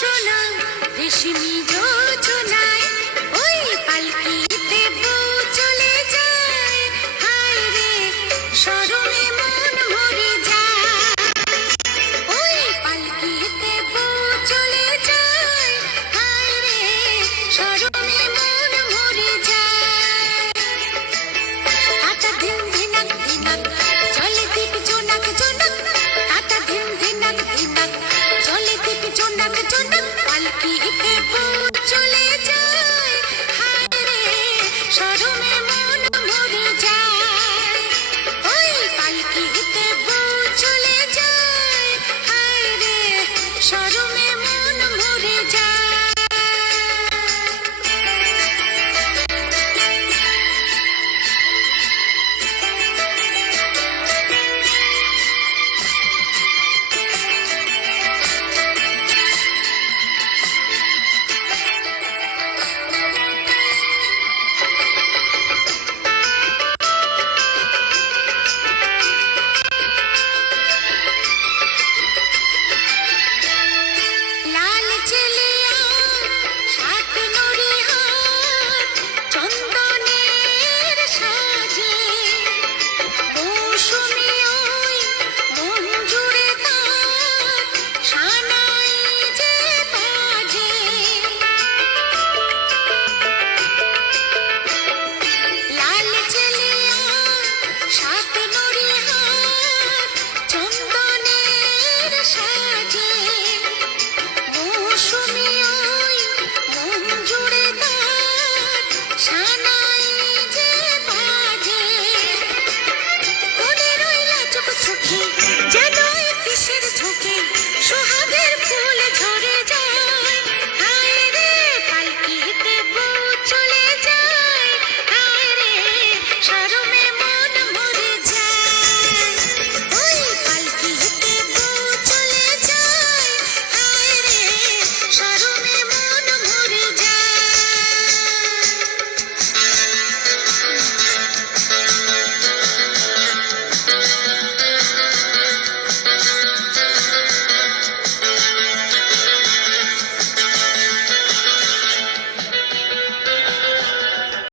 সোনা রেশমি যোজনায় ওই পালকিতে বউ চলে যায়, হায় রে শরমে মন মরে যায়। ওই পালকিতে বউ চলে যায়, হায় রে শরমে মন মরে যায়। আটা ধিন ধিনাক ধিনাক চলে দীপ জোনাক জোনাক, আটা ধিন ধিনাক ধিনাক চলে দীপ জোনাক জোনাক।